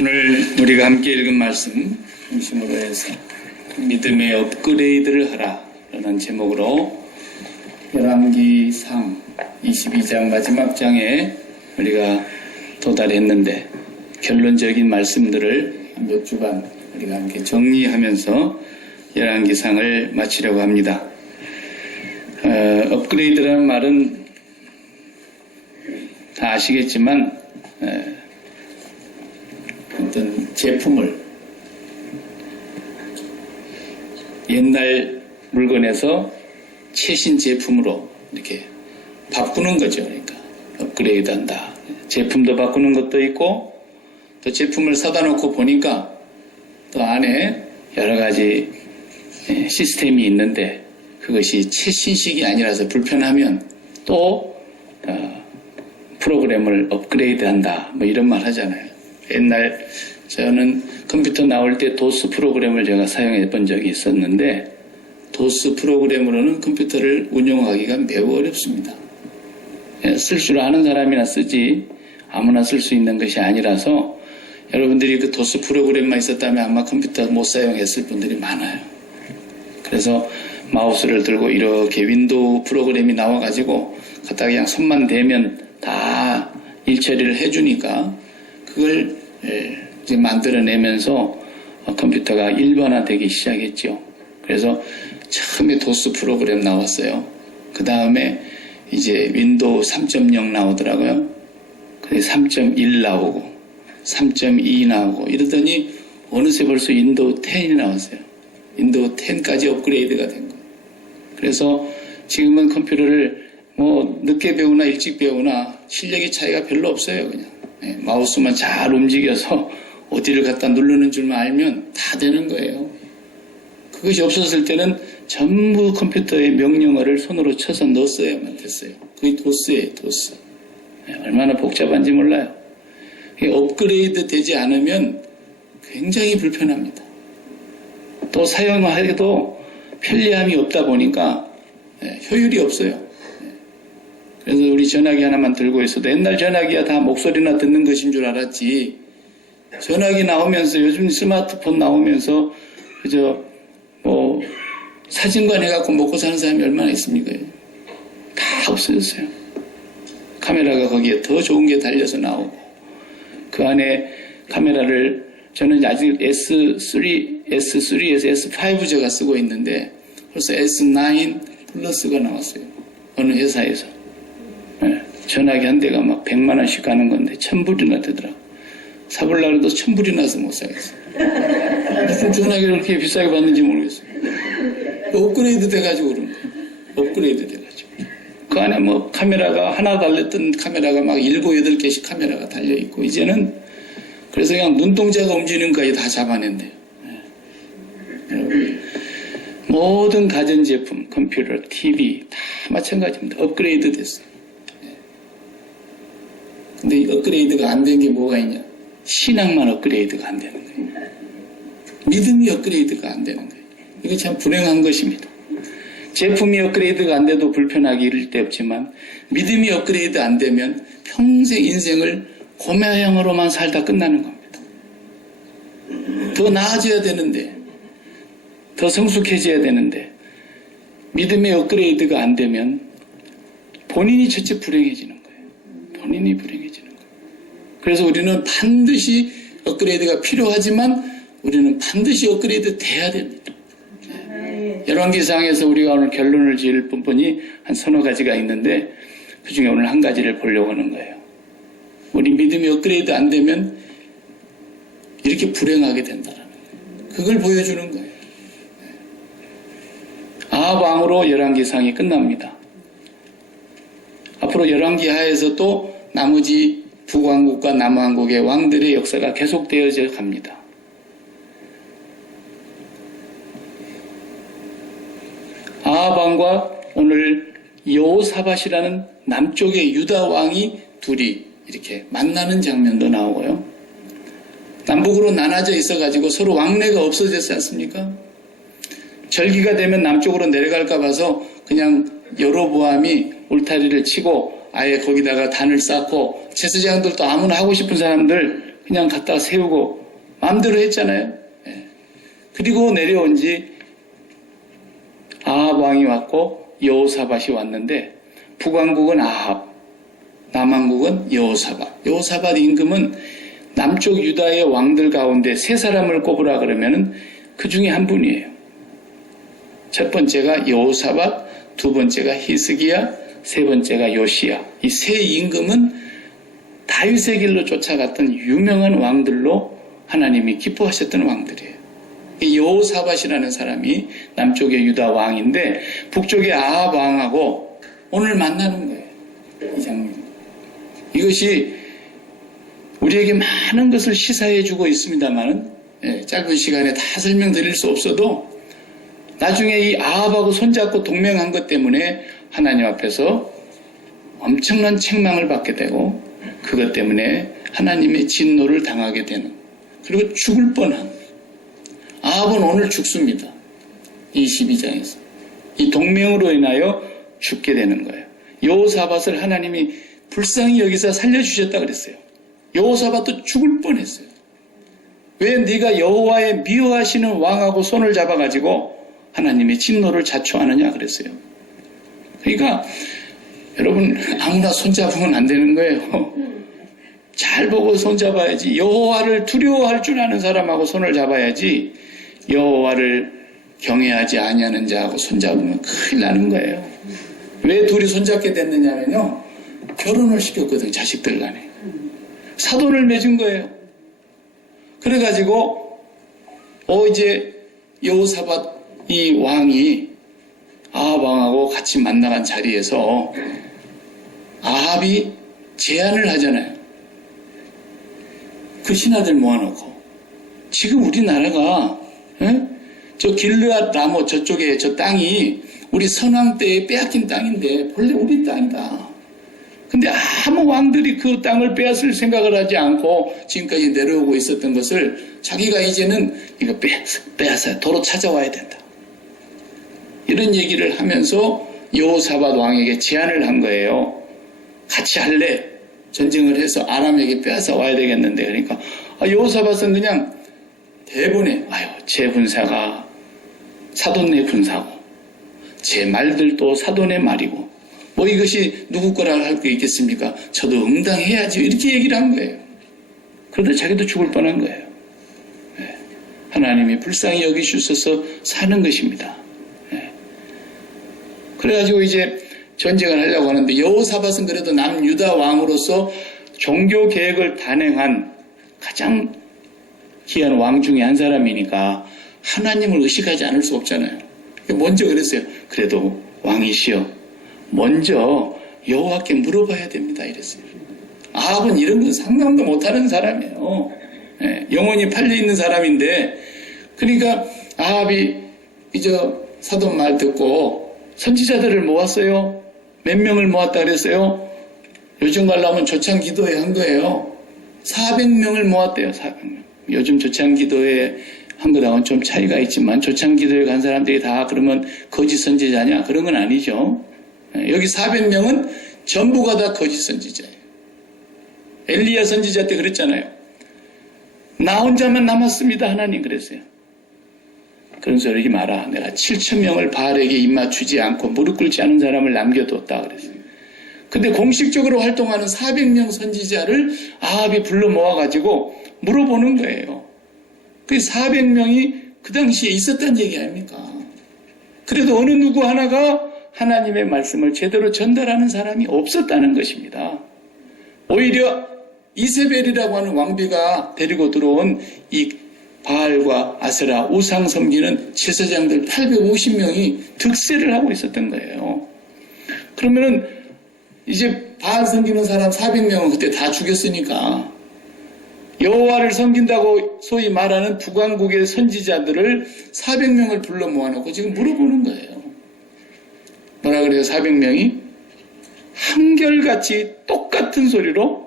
오늘 우리가 함께 읽은 말씀 중심으로 해서 믿음의 업그레이드를 하라라는 제목으로 열왕기상 22장 마지막 장에 우리가 도달했는데 결론적인 말씀들을 몇 주간 우리가 함께 정리하면서 열왕기상을 마치려고 합니다. 업그레이드라는 말은 다 아시겠지만 어떤 제품을 옛날 물건에서 최신 제품으로 이렇게 바꾸는 거죠. 그러니까 업그레이드 한다. 제품도 바꾸는 것도 있고 또 제품을 사다 놓고 보니까 또 안에 여러 가지 시스템이 있는데 그것이 최신식이 아니라서 불편하면 또 프로그램을 업그레이드 한다. 뭐 이런 말 하잖아요. 옛날 저는 컴퓨터 나올 때 도스 프로그램을 제가 사용해 본 적이 있었는데 도스 프로그램으로는 컴퓨터를 운영하기가 매우 어렵습니다. 쓸 줄 아는 사람이나 쓰지 아무나 쓸 수 있는 것이 아니라서 여러분들이 그 도스 프로그램만 있었다면 아마 컴퓨터 못 사용했을 분들이 많아요. 그래서 마우스를 들고 이렇게 윈도우 프로그램이 나와가지고 갖다 그냥 손만 대면 다 일처리를 해주니까 그걸 이제 만들어내면서 컴퓨터가 일반화되기 시작했죠. 그래서 처음에 도스 프로그램 나왔어요. 그 다음에 이제 윈도우 3.0 나오더라고요. 그게 3.1 나오고 3.2 나오고 이러더니 어느새 벌써 윈도우 10이 나왔어요. 윈도우 10까지 업그레이드가 된 거예요. 그래서 지금은 컴퓨터를 뭐 늦게 배우나 일찍 배우나 실력의 차이가 별로 없어요. 그냥 마우스만 잘 움직여서 어디를 갖다 누르는 줄만 알면 다 되는 거예요. 그것이 없었을 때는 전부 컴퓨터의 명령어를 손으로 쳐서 넣었어야만 됐어요. 그게 도스예요, 도스. 얼마나 복잡한지 몰라요. 업그레이드 되지 않으면 굉장히 불편합니다. 또 사용하기도 편리함이 없다 보니까 효율이 없어요. 그래서 우리 전화기 하나만 들고 있어도 옛날 전화기야 다 목소리나 듣는 것인 줄 알았지. 전화기 나오면서 요즘 스마트폰 나오면서 그저 뭐 사진관 해갖고 먹고 사는 사람이 얼마나 있습니까? 다 없어졌어요. 카메라가 거기에 더 좋은 게 달려서 나오고 그 안에 카메라를 저는 아직 S3에서 S5 제가 쓰고 있는데 벌써 S9 플러스가 나왔어요. 어느 회사에서. 전화기 한 대가 막 100만 원씩 가는 건데 1000불이나 되더라고. 사보려고 해도 1000불이 나서 못 사겠어요. 무슨 전화기를 그렇게 비싸게 받는지 모르겠어요. 업그레이드 돼가지고 그런 거예요. 업그레이드 돼가지고. 그 안에 뭐 카메라가 하나 달렸던 카메라가 막 7, 8개씩 카메라가 달려있고 이제는 그래서 그냥 눈동자가 움직이는 거까지 다 잡아낸대요. 모든 가전제품, 컴퓨터, TV 다 마찬가지입니다. 업그레이드 됐어요. 근데 이 업그레이드가 안 된 게 뭐가 있냐? 신앙만 업그레이드가 안 되는 거예요. 믿음이 업그레이드가 안 되는 거예요. 이게 참 불행한 것입니다. 제품이 업그레이드가 안 돼도 불편하기 이를 데 없지만 믿음이 업그레이드 안 되면 평생 인생을 고매형으로만 살다 끝나는 겁니다. 더 나아져야 되는데 더 성숙해져야 되는데 믿음의 업그레이드가 안 되면 본인이 첫째 불행해지는 거예요. 본인이 불행해지는 거예요. 그래서 우리는 반드시 업그레이드가 필요하지만 우리는 반드시 업그레이드 돼야 됩니다. 열왕기상에서 우리가 오늘 결론을 지을 부분이 한 서너 가지가 있는데 그 중에 오늘 한 가지를 보려고 하는 거예요. 우리 믿음이 업그레이드 안 되면 이렇게 불행하게 된다는 거예요. 그걸 보여주는 거예요. 아합 왕으로 열왕기상이 끝납니다. 앞으로 열왕기 하에서 또 나머지 북왕국과 남왕국의 왕들의 역사가 계속되어져 갑니다. 아합 왕과 오늘 여호사밧이라는 남쪽의 유다 왕이 둘이 이렇게 만나는 장면도 나오고요. 남북으로 나눠져 있어가지고 서로 왕래가 없어졌지 않습니까? 절기가 되면 남쪽으로 내려갈까 봐서 그냥 여로보암이 울타리를 치고 아예 거기다가 단을 쌓고 제사장들도 아무나 하고 싶은 사람들 그냥 갖다 세우고 마음대로 했잖아요. 예. 그리고 내려온 지 아합 왕이 왔고 여호사밧이 왔는데 북왕국은 아합, 남왕국은 여호사밧. 여호사밧 임금은 남쪽 유다의 왕들 가운데 세 사람을 꼽으라 그러면은 그 중에 한 분이에요. 첫 번째가 여호사밧, 두 번째가 히스기야, 세 번째가 요시야. 이 세 임금은 다윗의 길로 쫓아갔던 유명한 왕들로 하나님이 기뻐하셨던 왕들이에요. 이 여호사밧이라는 사람이 남쪽의 유다 왕인데 북쪽의 아합 왕하고 오늘 만나는 거예요. 이 장면. 이것이 우리에게 많은 것을 시사해주고 있습니다만 짧은 시간에 다 설명드릴 수 없어도 나중에 이 아합하고 손잡고 동맹한 것 때문에 하나님 앞에서 엄청난 책망을 받게 되고 그것 때문에 하나님의 진노를 당하게 되는 그리고 죽을 뻔한 아합은 오늘 죽습니다. 22장에서 이 동맹으로 인하여 죽게 되는 거예요. 여호사밧을 하나님이 불쌍히 여기서 살려주셨다 그랬어요. 여호사밧도 죽을 뻔했어요. 왜 네가 여호와의 미워하시는 왕하고 손을 잡아가지고 하나님의 진노를 자초하느냐 그랬어요. 그러니까 여러분 아무나 손잡으면 안 되는 거예요. 잘 보고 손잡아야지. 여호와를 두려워할 줄 아는 사람하고 손을 잡아야지. 여호와를 경외하지 아니하는 자하고 손잡으면 큰일 나는 거예요. 왜 둘이 손잡게 됐느냐면요. 결혼을 시켰거든요. 자식들 간에. 사돈을 맺은 거예요. 그래가지고 이제 여호사밧 이 왕이 아합 왕하고 같이 만나간 자리에서 아합이 제안을 하잖아요. 그 신하들 모아놓고 지금 우리나라가 저 길르앗 라모 저쪽에 저 땅이 우리 선왕 때에 빼앗긴 땅인데 본래 우리 땅이다. 근데 아무 왕들이 그 땅을 빼앗을 생각을 하지 않고 지금까지 내려오고 있었던 것을 자기가 이제는 이거 빼앗아야 도로 찾아와야 된다. 이런 얘기를 하면서 여호사밧 왕에게 제안을 한 거예요. 같이 할래? 전쟁을 해서 아람에게 빼앗아 와야 되겠는데 그러니까 여호사밧은 그냥 대본에 제 군사가 사돈의 군사고 제 말들도 사돈의 말이고 뭐 이것이 누구 거라 할 게 있겠습니까? 저도 응당해야지 이렇게 얘기를 한 거예요. 그런데 자기도 죽을 뻔한 거예요. 하나님이 불쌍히 여기주셔서 사는 것입니다. 그래가지고 이제 전쟁을 하려고 하는데 여호사밧은 그래도 남유다 왕으로서 종교 계획을 단행한 가장 귀한 왕 중에 한 사람이니까 하나님을 의식하지 않을 수 없잖아요. 먼저 그랬어요. 그래도 왕이시여 먼저 여호와께 물어봐야 됩니다. 이랬어요. 아합은 이런 건 상상도 못하는 사람이에요. 영혼이 팔려있는 사람인데 그러니까 아합이 이제 사돈 말 듣고 선지자들을 모았어요. 몇 명을 모았다 그랬어요. 요즘 가려면 조창기도회 한 거예요. 400명을 모았대요. 400명. 요즘 조창기도회 한 거랑은 좀 차이가 있지만 조창기도회 간 사람들이 다 그러면 거짓 선지자냐? 그런 건 아니죠. 여기 400명은 전부가 다 거짓 선지자예요. 엘리야 선지자 때 그랬잖아요. 나 혼자만 남았습니다. 하나님 그랬어요. 그런 소리 하지 마라. 내가 7,000명을 바알에게 입맞추지 않고 무릎 꿇지 않은 사람을 남겨뒀다 그랬어요. 근데 공식적으로 활동하는 400명 선지자를 아합이 불러 모아가지고 물어보는 거예요. 그 400명이 그 당시에 있었다는 얘기 아닙니까? 그래도 어느 누구 하나가 하나님의 말씀을 제대로 전달하는 사람이 없었다는 것입니다. 오히려 이세벨이라고 하는 왕비가 데리고 들어온 이 바알과 아세라 우상 섬기는 제사장들 850명이 득세를 하고 있었던 거예요. 그러면은 이제 바알 섬기는 사람 400명은 그때 다 죽였으니까 여호와를 섬긴다고 소위 말하는 북왕국의 선지자들을 400명을 불러 모아놓고 지금 물어보는 거예요. 뭐라 그래요? 400명이 한결같이 똑같은 소리로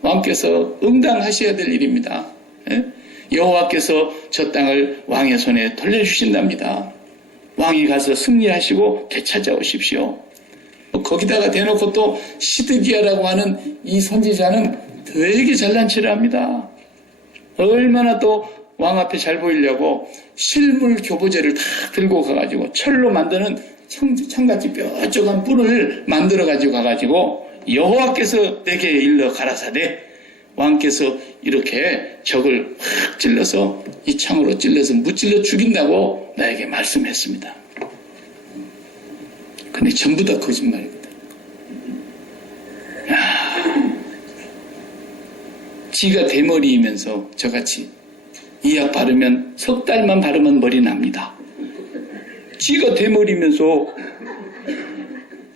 왕께서 응당하셔야 될 일입니다. 여호와께서 저 땅을 왕의 손에 돌려주신답니다. 왕이 가서 승리하시고 되찾아오십시오. 거기다가 대놓고 또 시드기야라고 하는 이 선지자는 되게 잘난 체를 합니다. 얼마나 또 왕 앞에 잘 보이려고 실물 교보제를 다 들고 가가지고 철로 만드는 청같이 뾰족한 뿔을 만들어가지고 가가지고 여호와께서 내게 일러 가라사대 왕께서 이렇게 적을 확 찔러서 이 창으로 찔러서 무찔러 죽인다고 나에게 말씀했습니다. 근데 전부 다 거짓말이거든. 지가 대머리이면서 저같이 이 약 바르면 석 달만 바르면 머리 납니다. 지가 대머리면서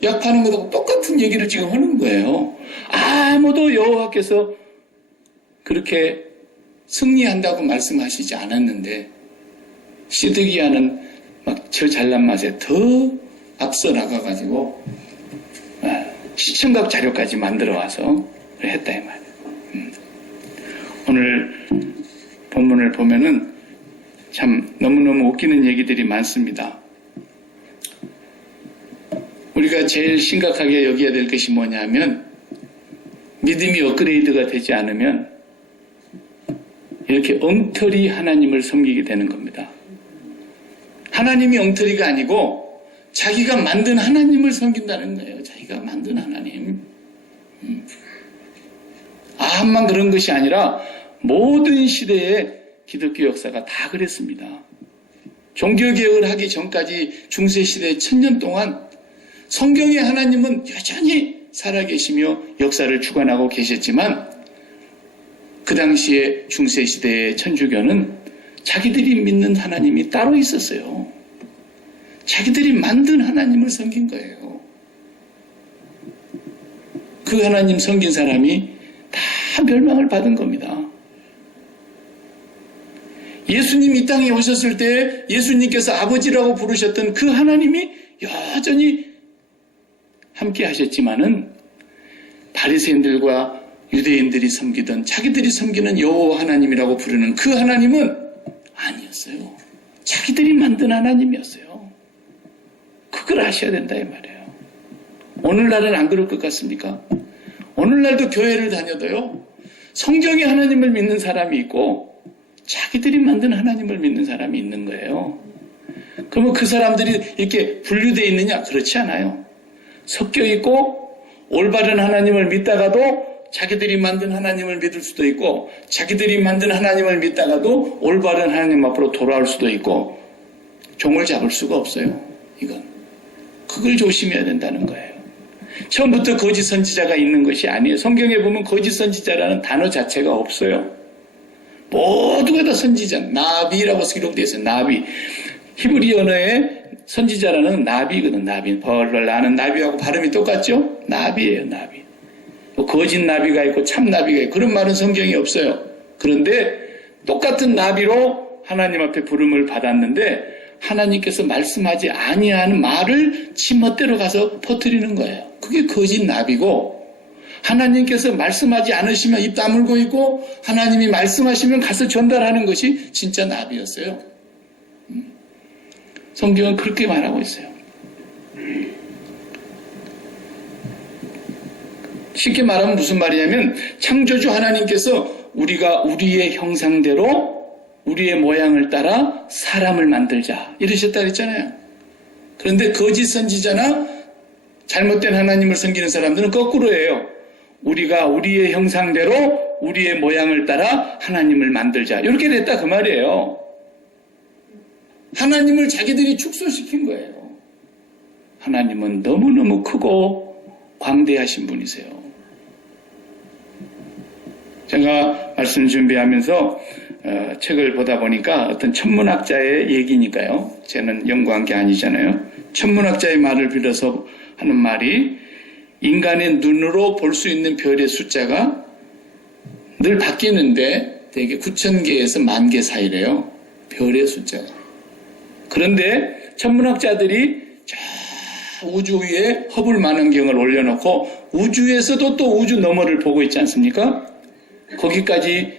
약 파는 것하고 똑같은 얘기를 지금 하는 거예요. 아무도 여호와께서 그렇게 승리한다고 말씀하시지 않았는데 시드기야는 막 저 잘난 맛에 더 앞서 나가가지고 시청각 자료까지 만들어 와서 했다 이 말이에요. 오늘 본문을 보면은 참 너무너무 웃기는 얘기들이 많습니다. 우리가 제일 심각하게 여겨야 될 것이 뭐냐면 믿음이 업그레이드가 되지 않으면 이렇게 엉터리 하나님을 섬기게 되는 겁니다. 하나님이 엉터리가 아니고 자기가 만든 하나님을 섬긴다는 거예요. 자기가 만든 하나님. 아함만 그런 것이 아니라 모든 시대의 기독교 역사가 다 그랬습니다. 종교개혁을 하기 전까지 중세시대 1000년 동안 성경의 하나님은 여전히 살아계시며 역사를 주관하고 계셨지만 그 당시에 중세시대의 천주교는 자기들이 믿는 하나님이 따로 있었어요. 자기들이 만든 하나님을 섬긴 거예요. 그 하나님 섬긴 사람이 다 멸망을 받은 겁니다. 예수님 이 땅에 오셨을 때 예수님께서 아버지라고 부르셨던 그 하나님이 여전히 함께 하셨지만은 바리새인들과 유대인들이 섬기던 자기들이 섬기는 여호와 하나님이라고 부르는 그 하나님은 아니었어요. 자기들이 만든 하나님이었어요. 그걸 아셔야 된다 이 말이에요. 오늘날은 안 그럴 것 같습니까? 오늘날도 교회를 다녀도요. 성경의 하나님을 믿는 사람이 있고 자기들이 만든 하나님을 믿는 사람이 있는 거예요. 그러면 그 사람들이 이렇게 분류되어 있느냐? 그렇지 않아요. 섞여 있고 올바른 하나님을 믿다가도 자기들이 만든 하나님을 믿을 수도 있고 자기들이 만든 하나님을 믿다가도 올바른 하나님 앞으로 돌아올 수도 있고 종을 잡을 수가 없어요. 이건. 그걸 조심해야 된다는 거예요. 처음부터 거짓 선지자가 있는 것이 아니에요. 성경에 보면 거짓 선지자라는 단어 자체가 없어요. 모두가 다 선지자, 나비라고 기록되어 있어요. 나비. 히브리 언어의 선지자라는 나비거든. 나비. 벌을 나는 나비하고 발음이 똑같죠? 나비예요. 나비. 거짓 나비가 있고 참 나비가 있고 그런 말은 성경에 없어요. 그런데 똑같은 나비로 하나님 앞에 부름을 받았는데 하나님께서 말씀하지 아니하는 말을 지멋대로 가서 퍼뜨리는 거예요. 그게 거짓 나비고 하나님께서 말씀하지 않으시면 입 다물고 있고 하나님이 말씀하시면 가서 전달하는 것이 진짜 나비였어요. 성경은 그렇게 말하고 있어요. 쉽게 말하면 무슨 말이냐면 창조주 하나님께서 우리가 우리의 형상대로 우리의 모양을 따라 사람을 만들자 이러셨다 그랬잖아요. 그런데 거짓 선지자나 잘못된 하나님을 섬기는 사람들은 거꾸로 해요. 우리가 우리의 형상대로 우리의 모양을 따라 하나님을 만들자 이렇게 됐다 그 말이에요. 하나님을 자기들이 축소시킨 거예요. 하나님은 너무너무 크고 광대하신 분이세요. 제가 말씀 준비하면서 책을 보다 보니까 어떤 천문학자의 얘기니까요. 저는 연구한 게 아니잖아요. 천문학자의 말을 빌어서 하는 말이 인간의 눈으로 볼 수 있는 별의 숫자가 늘 바뀌는데 되게 9,000개에서 10,000개 사이래요. 별의 숫자가. 그런데 천문학자들이 저 우주 위에 허블 망원경을 올려놓고 우주에서도 또 우주 너머를 보고 있지 않습니까? 거기까지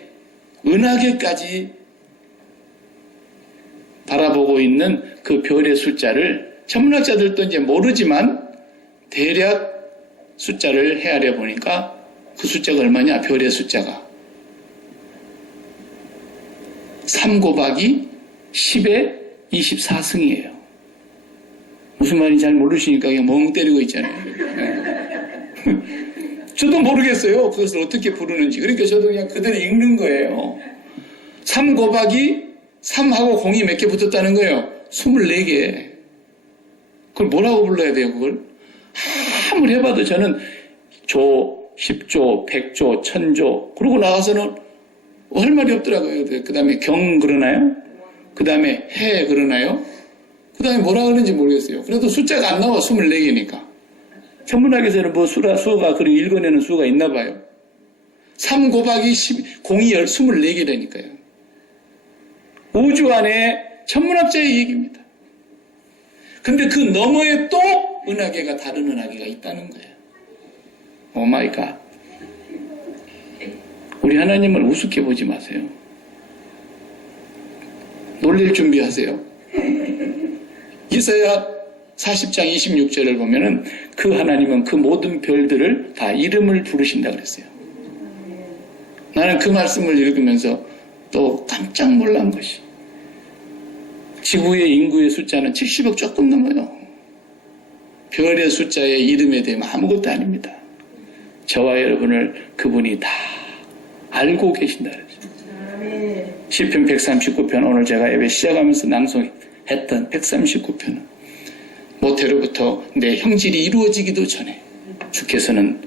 은하계까지 바라보고 있는 그 별의 숫자를 천문학자들도 이제 모르지만 대략 숫자를 헤아려 보니까 그 숫자가 얼마냐? 별의 숫자가 3 곱하기 10의 24승이에요. 무슨 말인지 잘 모르시니까 그냥 멍 때리고 있잖아요. 저도 모르겠어요. 그것을 어떻게 부르는지. 그러니까 저도 그냥 그대로 읽는 거예요. 3 곱하기 3하고 0이 몇 개 붙었다는 거예요? 24개. 그걸 뭐라고 불러야 돼요, 그걸? 아무리 해봐도 저는 조, 10조, 100조, 1000조. 그러고 나가서는 할 말이 없더라고요. 그 다음에 경 그러나요? 그 다음에 해 그러나요? 그 다음에 뭐라 그러는지 모르겠어요. 그래도 숫자가 안 나와, 24개니까. 천문학에서는 뭐 수가 그렇게 읽어내는 수가 있나 봐요. 3 곱하기 10, 0이 24개라니까요. 우주 안에 천문학자의 얘기입니다. 근데 그 너머에 또 은하계가 다른 은하계가 있다는 거예요. 오 마이 갓. 우리 하나님을 우습게 보지 마세요. 놀릴 준비하세요. 이사야 40장 26절을 보면은 그 하나님은 그 모든 별들을 다 이름을 부르신다 그랬어요. 나는 그 말씀을 읽으면서 또 깜짝 놀란 것이 지구의 인구의 숫자는 70억 조금 넘어요. 별의 숫자의 이름에 대하면 아무것도 아닙니다. 저와 여러분을 그분이 다 알고 계신다 그랬어요. 시편 139편 오늘 제가 예배 시작하면서 낭송했던 139편은 모태로부터 내 형질이 이루어지기도 전에 주께서는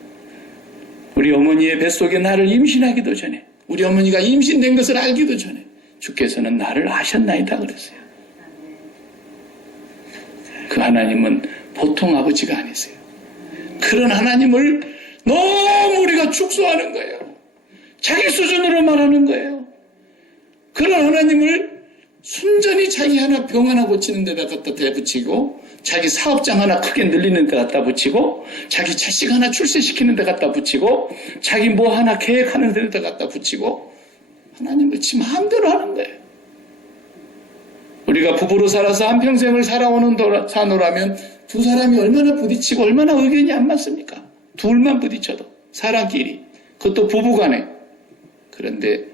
우리 어머니의 뱃속에 나를 임신하기도 전에 우리 어머니가 임신된 것을 알기도 전에 주께서는 나를 아셨나이다 그랬어요. 그 하나님은 보통 아버지가 아니세요. 그런 하나님을 너무 우리가 축소하는 거예요. 자기 수준으로 말하는 거예요. 그런 하나님을 순전히 자기 하나 병 하나 고치는 데다 갖다 대붙이고 자기 사업장 하나 크게 늘리는 데 갖다 붙이고 자기 자식 하나 출세시키는 데 갖다 붙이고 자기 뭐 하나 계획하는 데다 갖다 붙이고 하나님을 지 마음대로 하는 거예요. 우리가 부부로 살아서 한평생을 살아오는 사노라면 두 사람이 얼마나 부딪히고 얼마나 의견이 안 맞습니까? 둘만 부딪혀도 사람끼리 그것도 부부간에. 그런데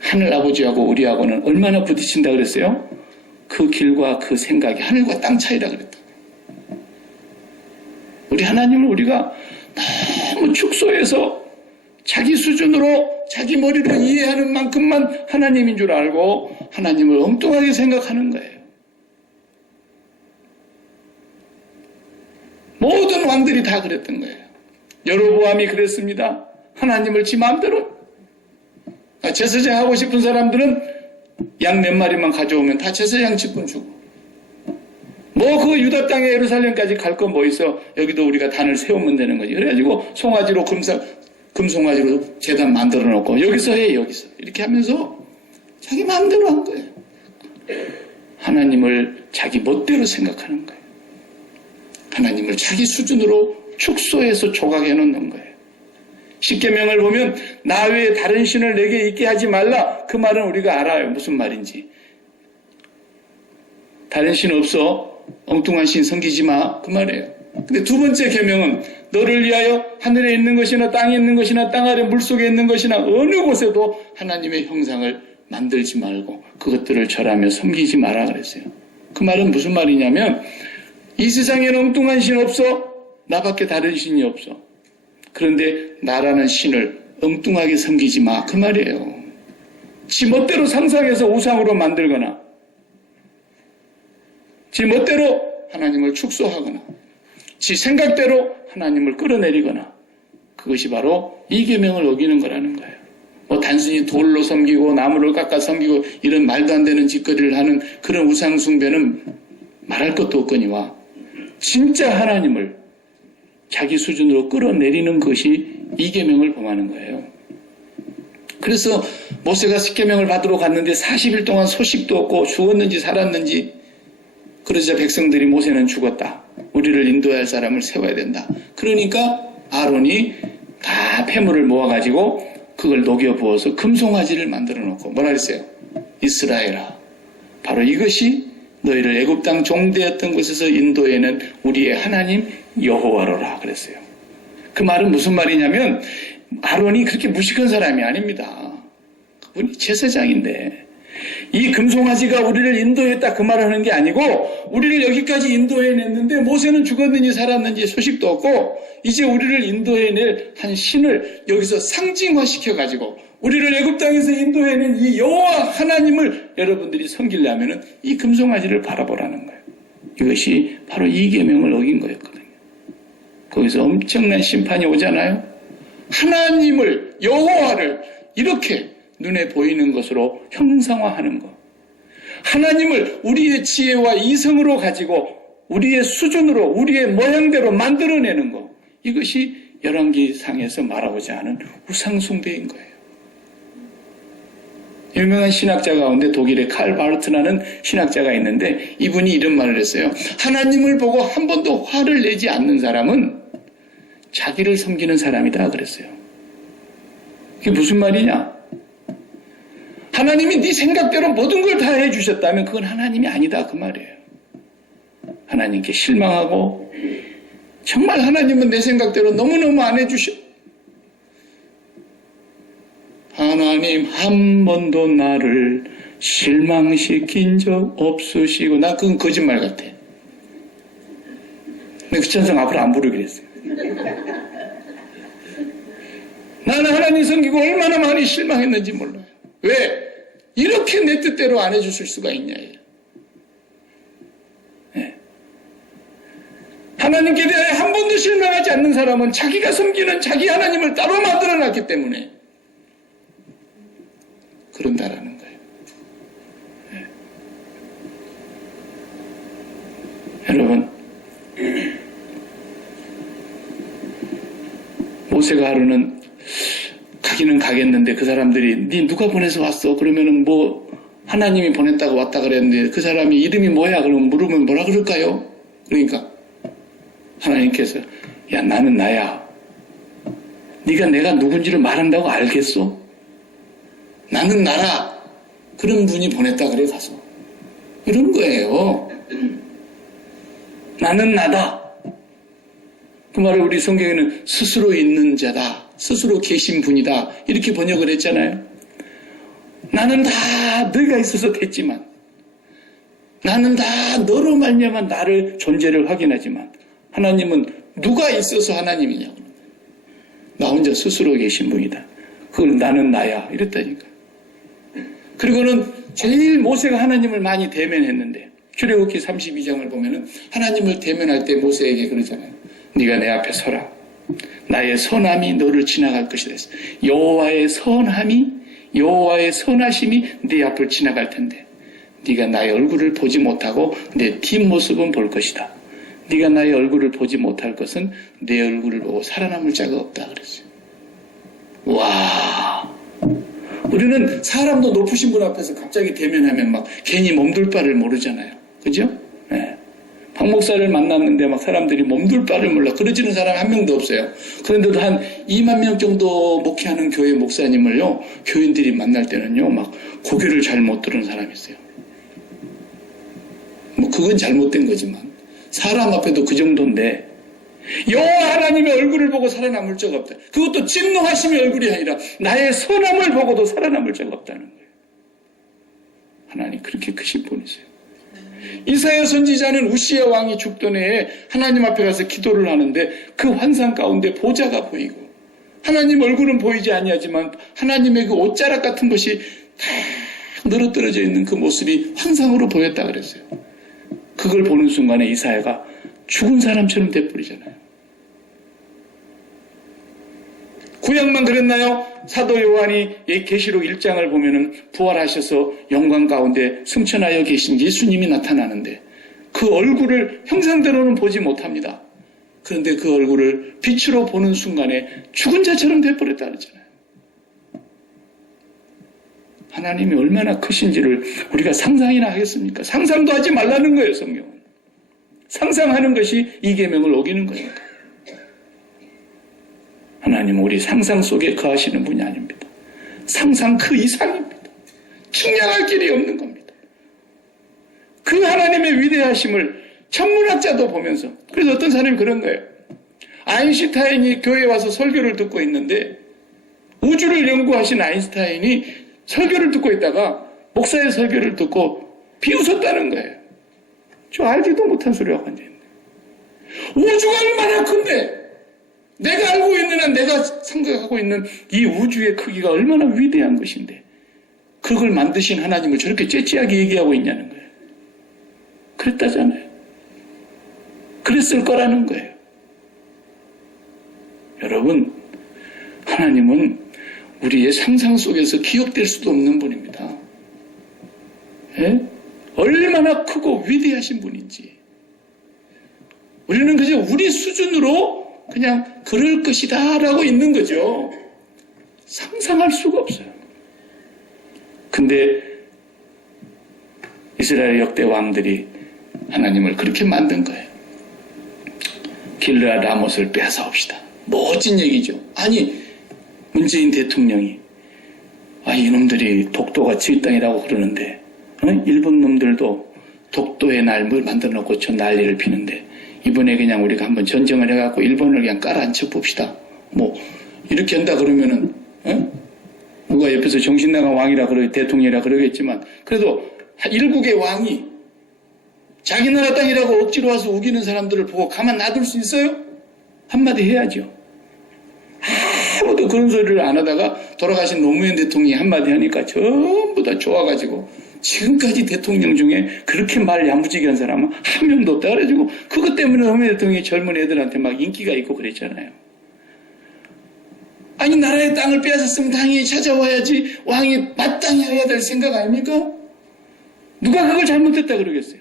하늘아버지하고 우리하고는 얼마나 부딪힌다 그랬어요? 그 길과 그 생각이 하늘과 땅 차이라 그랬다. 우리 하나님을 우리가 너무 축소해서 자기 수준으로 자기 머리로 이해하는 만큼만 하나님인 줄 알고 하나님을 엉뚱하게 생각하는 거예요. 모든 왕들이 다 그랬던 거예요. 여로보암이 그랬습니다. 하나님을 지 마음대로. 제사장 하고 싶은 사람들은 양 몇 마리만 가져오면 다 제사장 직분 주고. 뭐 그 유다 땅에 예루살렘까지 갈 거 뭐 있어. 여기도 우리가 단을 세우면 되는 거지. 그래가지고 송아지로 금송아지로 제단 만들어 놓고 여기서 해 여기서 이렇게 하면서 자기 마음대로 한 거예요. 하나님을 자기 멋대로 생각하는 거예요. 하나님을 자기 수준으로 축소해서 조각해 놓는 거예요. 십계명을 보면 나 외에 다른 신을 내게 있게 하지 말라. 그 말은 우리가 알아요. 무슨 말인지. 다른 신 없어. 엉뚱한 신 섬기지 마. 그 말이에요. 근데 두 번째 계명은 너를 위하여 하늘에 있는 것이나 땅에 있는 것이나 땅 아래 물속에 있는 것이나 어느 곳에도 하나님의 형상을 만들지 말고 그것들을 절하며 섬기지 마라 그랬어요. 그 말은 무슨 말이냐면 이 세상에는 엉뚱한 신 없어. 나밖에 다른 신이 없어. 그런데 나라는 신을 엉뚱하게 섬기지 마. 그 말이에요. 지 멋대로 상상해서 우상으로 만들거나 지 멋대로 하나님을 축소하거나 지 생각대로 하나님을 끌어내리거나 그것이 바로 이 계명을 어기는 거라는 거예요. 뭐 단순히 돌로 섬기고 나무를 깎아 섬기고 이런 말도 안 되는 짓거리를 하는 그런 우상 숭배는 말할 것도 없거니와 진짜 하나님을 자기 수준으로 끌어내리는 것이 이 계명을 범하는 거예요. 그래서 모세가 십계명을 받으러 갔는데 40일 동안 소식도 없고 죽었는지 살았는지 그러자 백성들이 모세는 죽었다. 우리를 인도해야 할 사람을 세워야 된다. 그러니까 아론이 다 폐물을 모아가지고 그걸 녹여 부어서 금송아지를 만들어 놓고 뭐라 그랬어요? 이스라엘아. 바로 이것이 너희를 애굽 땅 종되었던 곳에서 인도해낸 우리의 하나님 여호와로라 그랬어요. 그 말은 무슨 말이냐면 아론이 그렇게 무식한 사람이 아닙니다. 그분이 제사장인데 이 금송아지가 우리를 인도했다 그 말을 하는 게 아니고 우리를 여기까지 인도해냈는데 모세는 죽었는지 살았는지 소식도 없고 이제 우리를 인도해낼 한 신을 여기서 상징화시켜가지고 우리를 애굽 땅에서 인도해낸 이 여호와 하나님을 여러분들이 섬기려면 이 금송아지를 바라보라는 거예요. 이것이 바로 이 계명을 어긴 거였거든요. 거기서 엄청난 심판이 오잖아요. 하나님을 여호와를 이렇게 눈에 보이는 것으로 형상화하는 것. 하나님을 우리의 지혜와 이성으로 가지고 우리의 수준으로 우리의 모양대로 만들어내는 것. 이것이 열왕기상에서 말하고자 하는 우상숭배인 거예요. 유명한 신학자 가운데 독일의 칼 바르트라는 신학자가 있는데 이분이 이런 말을 했어요. 하나님을 보고 한 번도 화를 내지 않는 사람은 자기를 섬기는 사람이다 그랬어요. 이게 무슨 말이냐? 하나님이 네 생각대로 모든 걸 다 해주셨다면 그건 하나님이 아니다 그 말이에요. 하나님께 실망하고 정말 하나님은 내 생각대로 너무너무 안 해주셔. 하나님 한 번도 나를 실망시킨 적 없으시고 나 그건 거짓말 같아. 근데 그 찬송 앞으로 안 부르기로 했어요. 나는 하나님 섬기고 얼마나 많이 실망했는지 몰라요. 왜? 이렇게 내 뜻대로 안 해주실 수가 있냐. 네. 하나님께 대하여 한 번도 실망하지 않는 사람은 자기가 섬기는 자기 하나님을 따로 만들어놨기 때문에 그런다라는 거예요. 네. 여러분, 모세가 하루는 가기는 가겠는데 그 사람들이 네 누가 보내서 왔어? 그러면은 뭐 하나님이 보냈다고 왔다 그랬는데 그 사람이 이름이 뭐야? 그러면 물으면 뭐라 그럴까요? 그러니까 하나님께서 야 나는 나야. 네가 내가 누군지를 말한다고 알겠어? 나는 나라. 그런 분이 보냈다 그래 가서. 이런 거예요. 나는 나다. 그 말을 우리 성경에는 스스로 있는 자다. 스스로 계신 분이다. 이렇게 번역을 했잖아요. 나는 다 너가 있어서 됐지만 나는 다 너로 말미암아 나를 존재를 확인하지만 하나님은 누가 있어서 하나님이냐고. 나 혼자 스스로 계신 분이다. 그걸 나는 나야. 이랬다니까. 그리고는 제일 모세가 하나님을 많이 대면했는데 출애굽기 32장을 보면은 하나님을 대면할 때 모세에게 그러잖아요. 네가 내 앞에 서라. 나의 선함이 너를 지나갈 것이다. 여호와의 선하심이 네 앞을 지나갈 텐데 네가 나의 얼굴을 보지 못하고 내 뒷모습은 볼 것이다. 네가 나의 얼굴을 보지 못할 것은 내 얼굴을 보고 살아남을 자가 없다 그랬어요. 와, 우리는 사람도 높으신 분 앞에서 갑자기 대면하면 막 괜히 몸둘 바를 모르잖아요. 그죠? 네. 박 목사를 만났는데 막 사람들이 몸둘 바를 몰라. 그러지는 사람 한 명도 없어요. 그런데도 한 2만 명 정도 목회하는 교회 목사님을요, 교인들이 만날 때는요, 막 고개를 잘 못 들은 사람이 있어요. 뭐 그건 잘못된 거지만 사람 앞에도 그 정도인데 여호와 하나님의 얼굴을 보고 살아남을 자가 없다. 그것도 진노하심의 얼굴이 아니라 나의 선함을 보고도 살아남을 자가 없다는 거예요. 하나님 그렇게 크신 분이세요. 이사야 선지자는 우시야 왕이 죽던 해에 하나님 앞에 가서 기도를 하는데 그 환상 가운데 보좌가 보이고 하나님 얼굴은 보이지 아니하지만 하나님의 그 옷자락 같은 것이 다 늘어뜨려져 있는 그 모습이 환상으로 보였다 그랬어요. 그걸 보는 순간에 이사야가 죽은 사람처럼 돼버리잖아요. 구약만 그랬나요? 사도 요한이 계시록 1장을 보면은 부활하셔서 영광 가운데 승천하여 계신 예수님이 나타나는데 그 얼굴을 형상대로는 보지 못합니다. 그런데 그 얼굴을 빛으로 보는 순간에 죽은 자처럼 돼버렸다 그러잖아요. 하나님이 얼마나 크신지를 우리가 상상이나 하겠습니까? 상상도 하지 말라는 거예요, 성경은. 상상하는 것이 이 계명을 어기는 거니까. 하나님은 우리 상상 속에 거하시는 분이 아닙니다. 상상 그 이상입니다. 측량할 길이 없는 겁니다. 그 하나님의 위대하심을 천문학자도 보면서. 그래서 어떤 사람이 그런 거예요. 아인슈타인이 교회에 와서 설교를 듣고 있는데 우주를 연구하신 아인슈타인이 설교를 듣고 있다가 목사의 설교를 듣고 비웃었다는 거예요. 저 알지도 못한 소리라고 앉아있네. 우주가 얼마나 큰데 내가 알고 있는 한 내가 생각하고 있는 이 우주의 크기가 얼마나 위대한 것인데 그걸 만드신 하나님을 저렇게 째째하게 얘기하고 있냐는 거예요. 그랬다잖아요. 그랬을 거라는 거예요. 여러분, 하나님은 우리의 상상 속에서 기억될 수도 없는 분입니다. 예? 얼마나 크고 위대하신 분인지. 우리는 그저 우리 수준으로 그냥 그럴 것이다 라고 있는 거죠. 상상할 수가 없어요. 근데 이스라엘 역대 왕들이 하나님을 그렇게 만든 거예요. 길르앗 라못을 빼앗아옵시다. 멋진 얘기죠. 아니 문재인 대통령이 이놈들이 독도가 지 땅이라고 그러는데 일본 놈들도 독도의 날을 만들어 놓고 저 난리를 피는데 이번에 그냥 우리가 한번 전쟁을 해갖고 일본을 그냥 깔아앉혀 봅시다. 뭐 이렇게 한다 그러면은 누가 옆에서 정신나간 왕이라 대통령이라 그러겠지만 그래도 일국의 왕이 자기 나라 땅이라고 억지로 와서 우기는 사람들을 보고 가만 놔둘 수 있어요? 한마디 해야죠. 아무도 그런 소리를 안 하다가 돌아가신 노무현 대통령이 한마디 하니까 전부 다 좋아가지고 지금까지 대통령 중에 그렇게 말 야무지게 한 사람은 한 명도 없다 그래가지고 그것 때문에 노무현 대통령이 젊은 애들한테 막 인기가 있고 그랬잖아요. 아니 나라의 땅을 빼앗았으면 당연히 찾아와야지 왕이 마땅히 해야 될 생각 아닙니까? 누가 그걸 잘못했다 그러겠어요.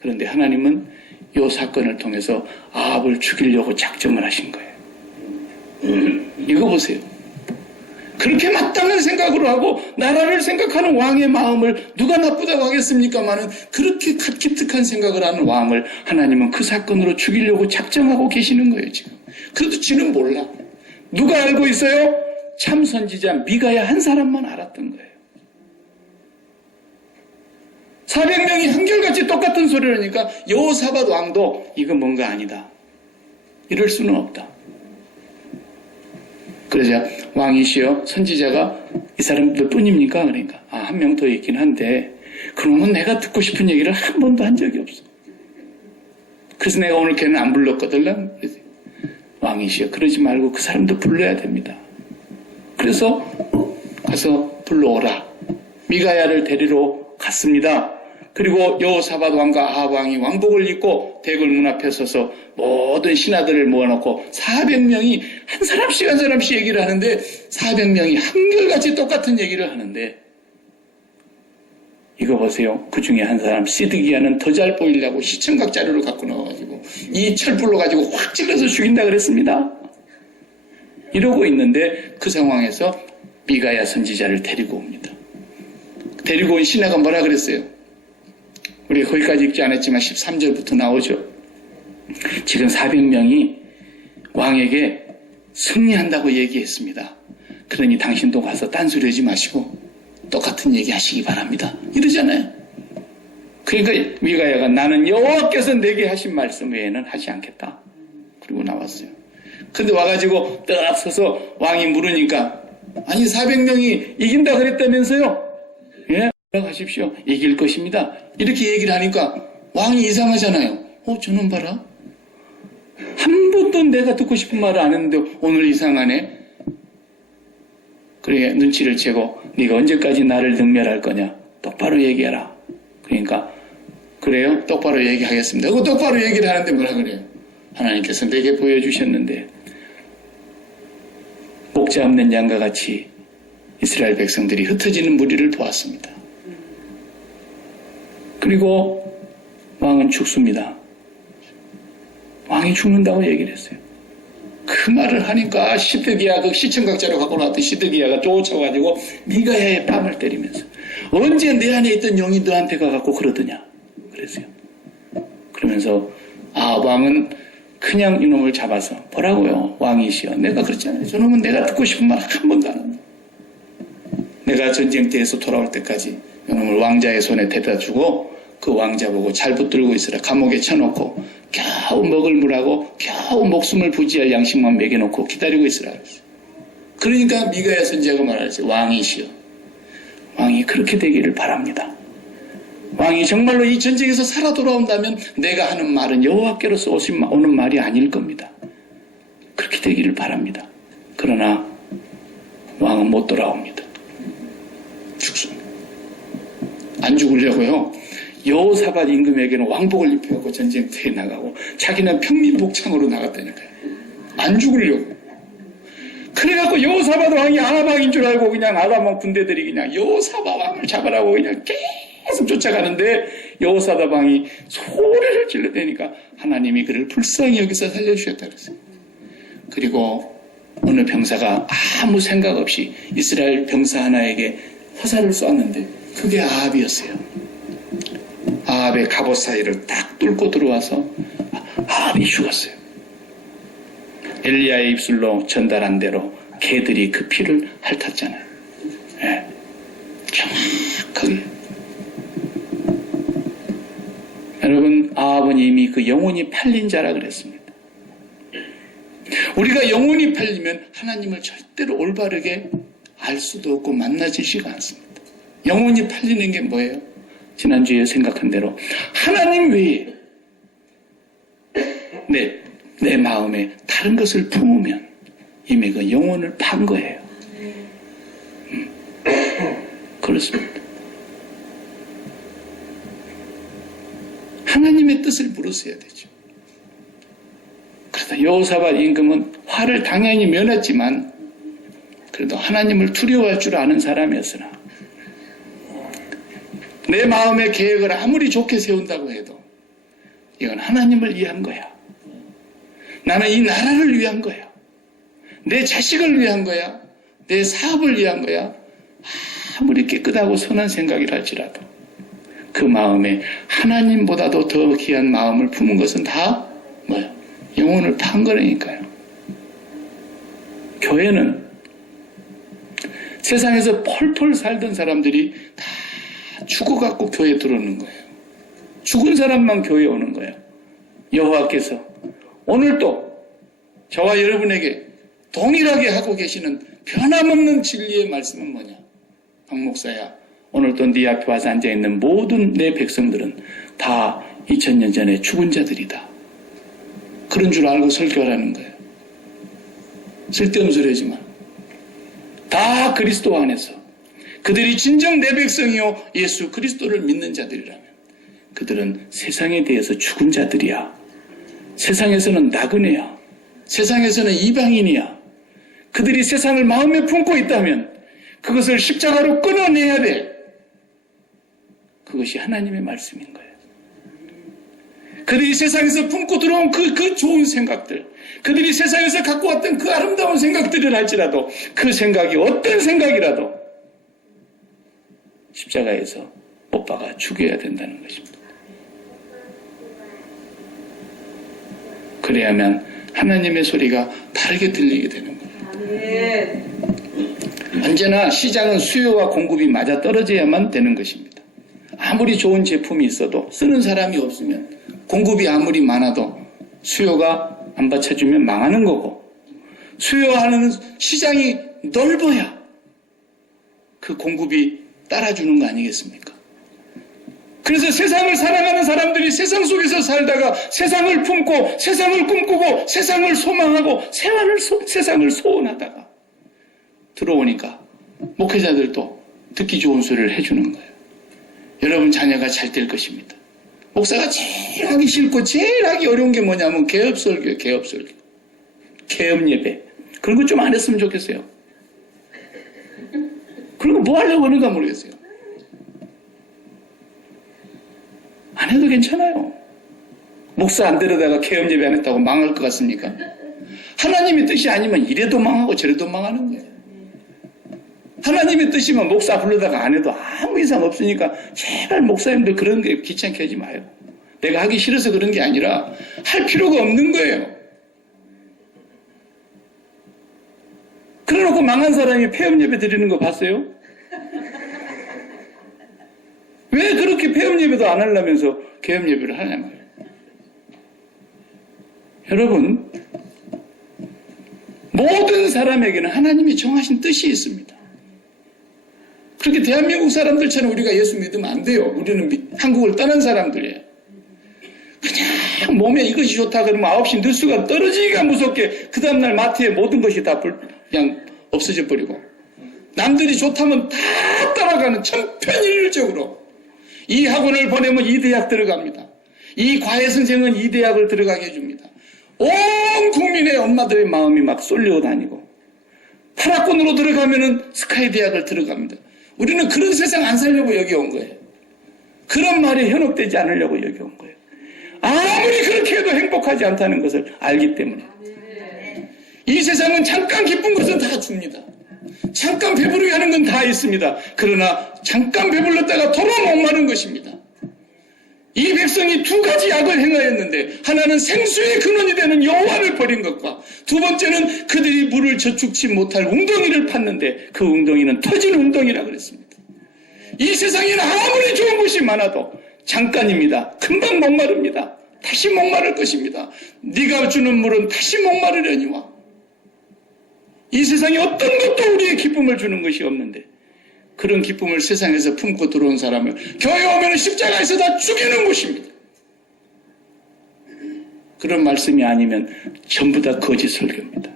그런데 하나님은 이 사건을 통해서 아합을 죽이려고 작정을 하신 거예요. 이거 보세요. 그렇게 마땅한 생각으로 하고 나라를 생각하는 왕의 마음을 누가 나쁘다고 하겠습니까마는 그렇게 기특한 생각을 하는 왕을 하나님은 그 사건으로 죽이려고 작정하고 계시는 거예요 지금. 그래도 지는 몰라. 누가 알고 있어요? 참 선지자 미가야 한 사람만 알았던 거예요. 400명이 한결같이 똑같은 소리를 하니까 여호사밧 왕도 이거 뭔가 아니다. 이럴 수는 없다. 그러자 왕이시여 선지자가 이 사람들 뿐입니까? 그러니까 한 명 더 있긴 한데 그놈은 내가 듣고 싶은 얘기를 한 번도 한 적이 없어. 그래서 내가 오늘 걔는 안 불렀거든. 왕이시여 그러지 말고 그 사람도 불러야 됩니다. 그래서 가서 불러오라. 미가야를 데리러 갔습니다. 그리고 여호사밧 왕과 아합 왕이 왕복을 입고 대궐 문 앞에 서서 모든 신하들을 모아놓고 400명이 한 사람씩 얘기를 하는데 400명이 한결같이 똑같은 얘기를 하는데 이거 보세요. 그 중에 한 사람 시드기야는 더 잘 보이려고 시청각 자료를 갖고 나와가지고 이 철불로 가지고 확 찔러서 죽인다 그랬습니다. 이러고 있는데 그 상황에서 미가야 선지자를 데리고 옵니다. 데리고 온 신하가 뭐라 그랬어요? 우리가 거기까지 읽지 않았지만 13절부터 나오죠. 지금 400명이 왕에게 승리한다고 얘기했습니다. 그러니 당신도 가서 딴소리하지 마시고 똑같은 얘기 하시기 바랍니다. 이러잖아요. 그러니까 미가야가 나는 여호와께서 내게 하신 말씀 외에는 하지 않겠다. 그리고 나왔어요. 근데 와가지고 딱 서서 왕이 물으니까 아니 400명이 이긴다 그랬다면서요? 예? 가십시오. 이길 것입니다. 이렇게 얘기를 하니까 왕이 이상하잖아요. 저놈 봐라. 한 번도 내가 듣고 싶은 말을 안 했는데 오늘 이상하네. 그래 눈치를 채고 네가 언제까지 나를 능멸할 거냐. 똑바로 얘기해라. 그러니까 그래요? 똑바로 얘기하겠습니다. 그 똑바로 얘기를 하는데 뭐라 그래요? 하나님께서 내게 보여주셨는데 목자 없는 양과 같이 이스라엘 백성들이 흩어지는 무리를 보았습니다. 그리고 왕은 죽습니다. 왕이 죽는다고 얘기를 했어요. 그 말을 하니까 시드기야 그 시청각자로 갖고 나왔던 시드기야가 쫓아가지고 미가야의 뺨을 때리면서 언제 내 안에 있던 영이 너한테 가갖고 그러더냐 그랬어요. 그러면서 왕은 그냥 이놈을 잡아서 뭐라고요? 왕이시여 내가 그랬잖아요. 저놈은 내가 듣고 싶은 말 한 번도 안 한다. 내가 전쟁터에서 돌아올 때까지 이놈을 왕자의 손에 대다 주고 그 왕자 보고 잘 붙들고 있으라. 감옥에 쳐놓고 겨우 먹을 물하고 겨우 목숨을 부지할 양식만 먹여놓고 기다리고 있으라. 그러니까 미가야 선지자가 말하지. 왕이시여. 왕이 그렇게 되기를 바랍니다. 왕이 정말로 이 전쟁에서 살아 돌아온다면 내가 하는 말은 여호와께로서 오는 말이 아닐 겁니다. 그렇게 되기를 바랍니다. 그러나 왕은 못 돌아옵니다. 죽습니다. 안 죽으려고요. 여호사밧 임금에게는 왕복을 입혀갖고 전쟁터에 나가고 자기는 평민복창으로 나갔다니까요. 안 죽으려고. 그래갖고 여호사밧 왕이 아람 왕인 줄 알고 그냥 아람 왕 군대들이 그냥 여호사밧 왕을 잡으라고 그냥 계속 쫓아가는데 여호사밧 왕이 소리를 질러대니까 하나님이 그를 불쌍히 여기서 살려주셨다 그랬어요. 그리고 어느 병사가 아무 생각 없이 이스라엘 병사 하나에게 화살을 쐈는데 그게 아합이었어요. 아합의 갑옷 사이를 딱 뚫고 들어와서 아합이 죽었어요. 엘리야의 입술로 전달한 대로 개들이 그 피를 핥았잖아요. 네. 정확하게. 여러분, 아합은 이미 그 영혼이 팔린 자라 그랬습니다. 우리가 영혼이 팔리면 하나님을 절대로 올바르게 알 수도 없고 만나지시가 않습니다. 영혼이 팔리는 게 뭐예요? 지난주에 생각한 대로 하나님 외에 내 마음에 다른 것을 품으면 이미 그 영혼을 판 거예요. 그렇습니다. 하나님의 뜻을 물으셔야 되죠. 그래서 여호사밧 임금은 화를 당연히 면했지만 그래도 하나님을 두려워할 줄 아는 사람이었으나 내 마음의 계획을 아무리 좋게 세운다고 해도 이건 하나님을 위한 거야. 나는 이 나라를 위한 거야. 내 자식을 위한 거야. 내 사업을 위한 거야. 아무리 깨끗하고 선한 생각이라 할지라도 그 마음에 하나님보다도 더 귀한 마음을 품은 것은 다 뭐야? 영혼을 판 거라니까요. 교회는 세상에서 펄펄 살던 사람들이 다 죽어갖고 교회에 들어오는 거예요. 죽은 사람만 교회에 오는 거예요. 여호와께서 오늘도 저와 여러분에게 동일하게 하고 계시는 변함없는 진리의 말씀은 뭐냐? 박 목사야, 오늘도 네 앞에 와서 앉아있는 모든 내 백성들은 다 2000년 전에 죽은 자들이다. 그런 줄 알고 설교하라는 거예요. 쓸데없는 소리 하지 마. 다 그리스도 안에서 그들이 진정 내 백성이요 예수 그리스도를 믿는 자들이라면 그들은 세상에 대해서 죽은 자들이야. 세상에서는 나그네야. 세상에서는 이방인이야. 그들이 세상을 마음에 품고 있다면 그것을 십자가로 끊어내야 돼. 그것이 하나님의 말씀인 거예요. 그들이 세상에서 품고 들어온 그 좋은 생각들, 그들이 세상에서 갖고 왔던 그 아름다운 생각들을 할지라도 그 생각이 어떤 생각이라도 십자가에서 못 박아 죽여야 된다는 것입니다. 그래야만 하나님의 소리가 다르게 들리게 되는 거예요. 언제나 시장은 수요와 공급이 맞아떨어져야만 되는 것입니다. 아무리 좋은 제품이 있어도 쓰는 사람이 없으면 공급이 아무리 많아도 수요가 안 받쳐주면 망하는 거고, 수요하는 시장이 넓어야 그 공급이 따라주는 거 아니겠습니까? 그래서 세상을 사랑하는 사람들이 세상 속에서 살다가 세상을 품고 세상을 꿈꾸고 세상을 소망하고 세상을 소원하다가 들어오니까 목회자들도 듣기 좋은 소리를 해주는 거예요. 여러분 자녀가 잘 될 것입니다. 목사가 제일 하기 싫고 제일 하기 어려운 게 뭐냐면 개업설교예요. 개업설교. 개업예배. 그런 거 좀 안 했으면 좋겠어요. 그런 거 뭐 하려고 하는가 모르겠어요. 안 해도 괜찮아요. 목사 안 데려다가 개업예배 안 했다고 망할 것 같습니까? 하나님의 뜻이 아니면 이래도 망하고 저래도 망하는 거예요. 하나님의 뜻이면 목사 불러다가 안 해도 아무 이상 없으니까 제발 목사님들 그런 게 귀찮게 하지 마요. 내가 하기 싫어서 그런 게 아니라 할 필요가 없는 거예요. 그래놓고 망한 사람이 폐업 예배 드리는 거 봤어요? 왜 그렇게 폐업 예배도 안 하려면서 개업 예배를 하냐 말이에요. 여러분, 모든 사람에게는 하나님이 정하신 뜻이 있습니다. 그렇게 대한민국 사람들처럼 우리가 예수 믿으면 안 돼요. 우리는 한국을 떠난 사람들이에요. 그냥 몸에 이것이 좋다 그러면 9시 뉴스가 떨어지기가 무섭게 그 다음날 마트에 모든 것이 다 그냥 없어져 버리고, 남들이 좋다면 다 따라가는 천편일률적으로 이 학원을 보내면 이 대학 들어갑니다. 이 과외 선생은 이 대학을 들어가게 해줍니다. 온 국민의 엄마들의 마음이 막 쏠려 다니고, 파라곤으로 들어가면은 스카이 대학을 들어갑니다. 우리는 그런 세상 안 살려고 여기 온 거예요. 그런 말에 현혹되지 않으려고 여기 온 거예요. 아무리 그렇게 해도 행복하지 않다는 것을 알기 때문에. 이 세상은 잠깐 기쁜 것은 다 줍니다. 잠깐 배부르게 하는 건 다 있습니다. 그러나 잠깐 배불렀다가 도로 목마른 것입니다. 이 백성이 두 가지 악을 행하였는데, 하나는 생수의 근원이 되는 여호와를 버린 것과, 두 번째는 그들이 물을 저축치 못할 웅덩이를 팠는데 그 웅덩이는 터진 웅덩이라 그랬습니다. 이 세상에는 아무리 좋은 것이 많아도 잠깐입니다. 금방 목마릅니다. 다시 목마를 것입니다. 네가 주는 물은 다시 목마르려니와. 이 세상에 어떤 것도 우리의 기쁨을 주는 것이 없는데, 그런 기쁨을 세상에서 품고 들어온 사람을 교회 오면 십자가에서 다 죽이는 것입니다. 그런 말씀이 아니면 전부 다 거짓 설교입니다.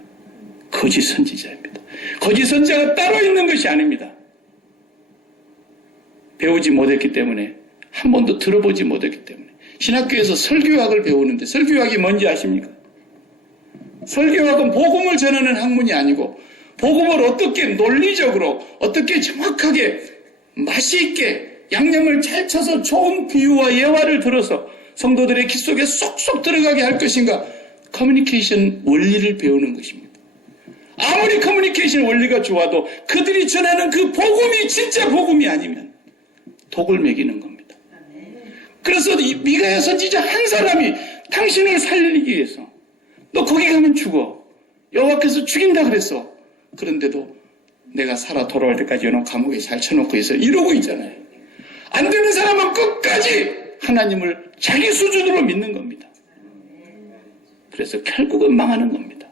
거짓 선지자입니다. 거짓 선지자가 따로 있는 것이 아닙니다. 배우지 못했기 때문에, 한 번도 들어보지 못했기 때문에. 신학교에서 설교학을 배우는데, 설교학이 뭔지 아십니까? 설교학은 복음을 전하는 학문이 아니고, 복음을 어떻게 논리적으로, 어떻게 정확하게 맛이 있게 양념을 잘 쳐서 좋은 비유와 예화를 들어서 성도들의 귀 속에 쏙쏙 들어가게 할 것인가, 커뮤니케이션 원리를 배우는 것입니다. 아무리 커뮤니케이션 원리가 좋아도 그들이 전하는 그 복음이 진짜 복음이 아니면 독을 먹이는 겁니다. 그래서 이 미가야 선지자 한 사람이 당신을 살리기 위해서, 너 거기 가면 죽어, 여호와께서 죽인다 그랬어. 그런데도 내가 살아 돌아올 때까지 이놈 감옥에 잘 쳐놓고 있어, 이러고 있잖아요. 안 되는 사람은 끝까지 하나님을 자기 수준으로 믿는 겁니다. 그래서 결국은 망하는 겁니다.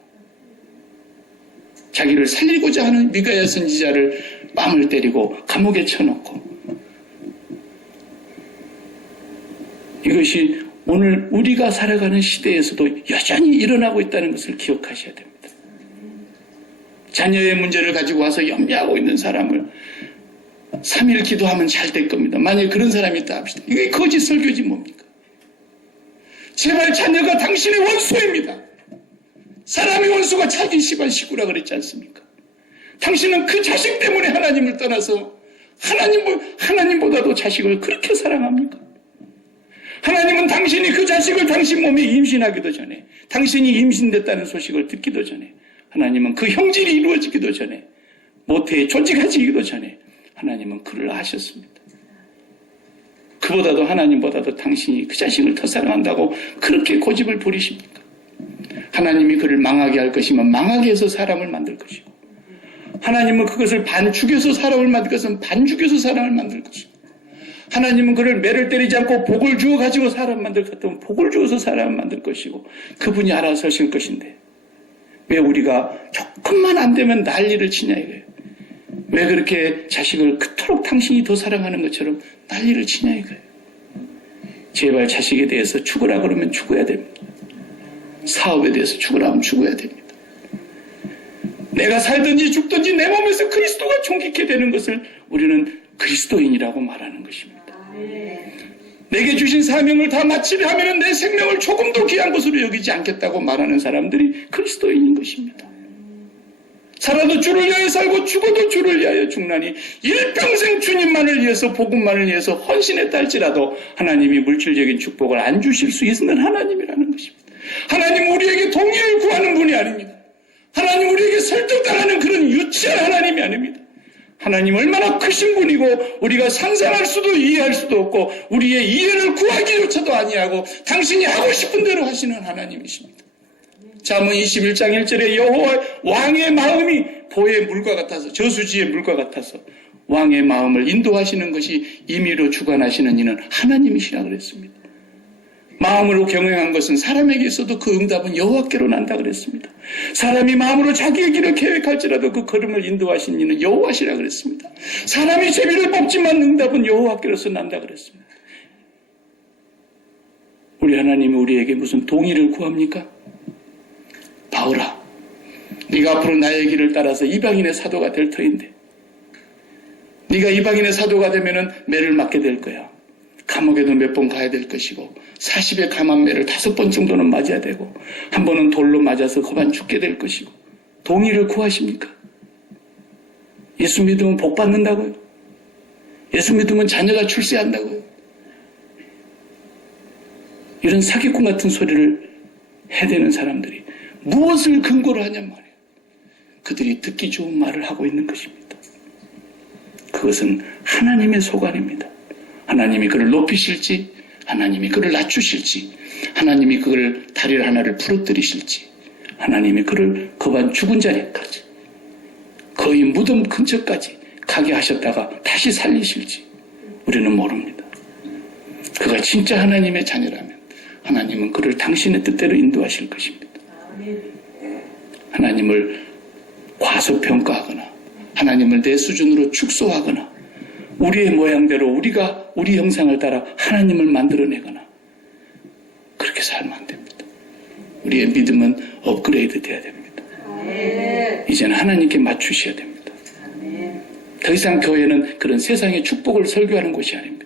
자기를 살리고자 하는 미가야 선지자를 뺨을 때리고 감옥에 쳐놓고, 이것이 오늘 우리가 살아가는 시대에서도 여전히 일어나고 있다는 것을 기억하셔야 됩니다. 자녀의 문제를 가지고 와서 염려하고 있는 사람을 3일 기도하면 잘 될 겁니다. 만약에 그런 사람이 있다 합시다. 이게 거짓 설교지 뭡니까? 제발 자녀가 당신의 원수입니다. 사람의 원수가 자기 집안 식구라 그랬지 않습니까? 당신은 그 자식 때문에 하나님을 떠나서 하나님보다도 자식을 그렇게 사랑합니까? 하나님은 당신이 그 자식을 당신 몸에 임신하기도 전에, 당신이 임신됐다는 소식을 듣기도 전에, 하나님은 그 형질이 이루어지기도 전에, 모태에 조직하지기도 전에 하나님은 그를 아셨습니다. 그보다도, 하나님보다도 당신이 그 자식을 더 사랑한다고 그렇게 고집을 부리십니까? 하나님이 그를 망하게 할 것이면 망하게 해서 사람을 만들 것이고, 하나님은 그것을 반죽여서 사람을 만들 것은 반죽여서 사람을 만들 것이고, 하나님은 그를 매를 때리지 않고 복을 주어 가지고 사람 만들 것 같으면 복을 주어서 사람을 만들 것이고, 그분이 알아서 하실 것인데, 왜 우리가 조금만 안 되면 난리를 치냐 이거예요. 왜 그렇게 자식을 그토록 당신이 더 사랑하는 것처럼 난리를 치냐 이거예요. 제발 자식에 대해서 죽으라 그러면 죽어야 됩니다. 사업에 대해서 죽으라 하면 죽어야 됩니다. 내가 살든지 죽든지 내 몸에서 그리스도가 총깃게 되는 것을 우리는 그리스도인이라고 말하는 것입니다. 내게 주신 사명을 다 마치려 하면 내 생명을 조금도 귀한 것으로 여기지 않겠다고 말하는 사람들이 그리스도인인 것입니다. 살아도 주를 위하여 살고 죽어도 주를 위하여 죽나니, 일평생 주님만을 위해서, 복음만을 위해서 헌신했다 할지라도 하나님이 물질적인 축복을 안 주실 수 있는 하나님이라는 것입니다. 하나님 우리에게 동의를 구하는 분이 아닙니다. 하나님 우리에게 설득당하는 그런 유치한 하나님이 아닙니다. 하나님 얼마나 크신 분이고 우리가 상상할 수도 이해할 수도 없고 우리의 이해를 구하기조차도 아니하고 당신이 하고 싶은 대로 하시는 하나님이십니다. 잠언 21장 1절에 여호와 왕의 마음이 보의 물과 같아서, 저수지의 물과 같아서 왕의 마음을 인도하시는 것이 임의로 주관하시는 이는 하나님이시라 그랬습니다. 마음으로 경영한 것은 사람에게 있어도 그 응답은 여호와께로 난다 그랬습니다. 사람이 마음으로 자기의 길을 계획할지라도 그 걸음을 인도하신 이는 여호와시라 그랬습니다. 사람이 제비를 뽑지만 응답은 여호와께로서 난다 그랬습니다. 우리 하나님이 우리에게 무슨 동의를 구합니까? 바울아, 네가 앞으로 나의 길을 따라서 이방인의 사도가 될 터인데 네가 이방인의 사도가 되면은 매를 맞게 될 거야. 감옥에도 몇 번 가야 될 것이고 40의 감한 매를 5번 정도는 맞아야 되고 한 번은 돌로 맞아서 그만 죽게 될 것이고 동의를 구하십니까? 예수 믿으면 복 받는다고요? 예수 믿으면 자녀가 출세한다고요? 이런 사기꾼 같은 소리를 해대는 사람들이 무엇을 근거로 하냔 말이에요. 그들이 듣기 좋은 말을 하고 있는 것입니다. 그것은 하나님의 소관입니다. 하나님이 그를 높이실지, 하나님이 그를 낮추실지, 하나님이 그를 다리를 하나를 부러뜨리실지, 하나님이 그를 거반 죽은 자리까지, 거의 무덤 근처까지 가게 하셨다가 다시 살리실지 우리는 모릅니다. 그가 진짜 하나님의 자녀라면 하나님은 그를 당신의 뜻대로 인도하실 것입니다. 하나님을 과소평가하거나 하나님을 내 수준으로 축소하거나 우리의 모양대로 우리가 우리 형상을 따라 하나님을 만들어내거나 그렇게 살면 안 됩니다. 우리의 믿음은 업그레이드 돼야 됩니다. 이제는 하나님께 맞추셔야 됩니다. 더 이상 교회는 그런 세상의 축복을 설교하는 곳이 아닙니다.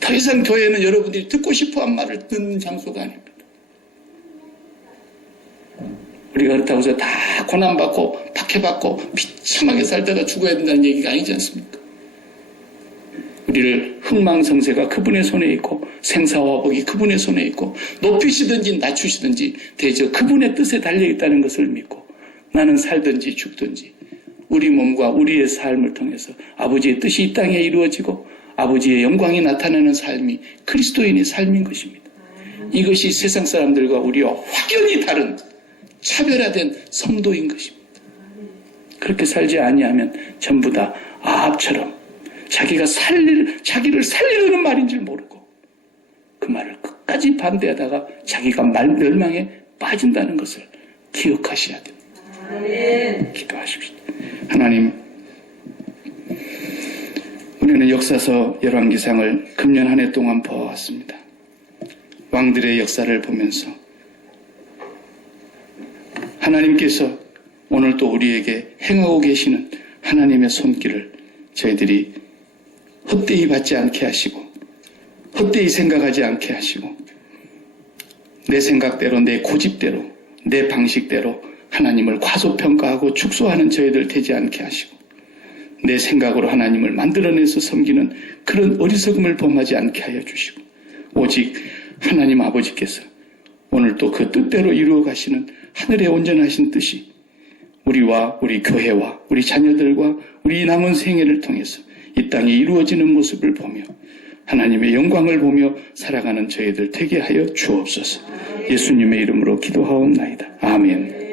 더 이상 교회는 여러분들이 듣고 싶어한 말을 듣는 장소가 아닙니다. 우리가 그렇다고 해서 다 고난받고 박해받고 비참하게 살다가 죽어야 된다는 얘기가 아니지 않습니까? 우리를 흥망성쇠가 그분의 손에 있고 생사화복이 그분의 손에 있고 높이시든지 낮추시든지 대저 그분의 뜻에 달려있다는 것을 믿고 나는 살든지 죽든지 우리 몸과 우리의 삶을 통해서 아버지의 뜻이 이 땅에 이루어지고 아버지의 영광이 나타나는 삶이 그리스도인의 삶인 것입니다. 이것이 세상 사람들과 우리와 확연히 다른 차별화된 성도인 것입니다. 그렇게 살지 아니하면 전부 다 아합처럼 자기를 살리려는 말인 줄 모르고 그 말을 끝까지 반대하다가 자기가 멸망에 빠진다는 것을 기억하셔야 됩니다. 기도하십시오. 하나님, 우리는 역사서 열왕기상을 금년 한 해 동안 보아왔습니다. 왕들의 역사를 보면서 하나님께서 오늘 또 우리에게 행하고 계시는 하나님의 손길을 저희들이 헛되이 받지 않게 하시고 헛되이 생각하지 않게 하시고 내 생각대로 내 고집대로 내 방식대로 하나님을 과소평가하고 축소하는 저희들 되지 않게 하시고 내 생각으로 하나님을 만들어내서 섬기는 그런 어리석음을 범하지 않게 하여 주시고 오직 하나님 아버지께서 오늘 또 그 뜻대로 이루어 가시는 하늘의 온전하신 뜻이 우리와 우리 교회와 우리 자녀들과 우리 남은 생애를 통해서 이 땅에 이루어지는 모습을 보며 하나님의 영광을 보며 살아가는 저희들 되게 하여 주옵소서. 예수님의 이름으로 기도하옵나이다. 아멘.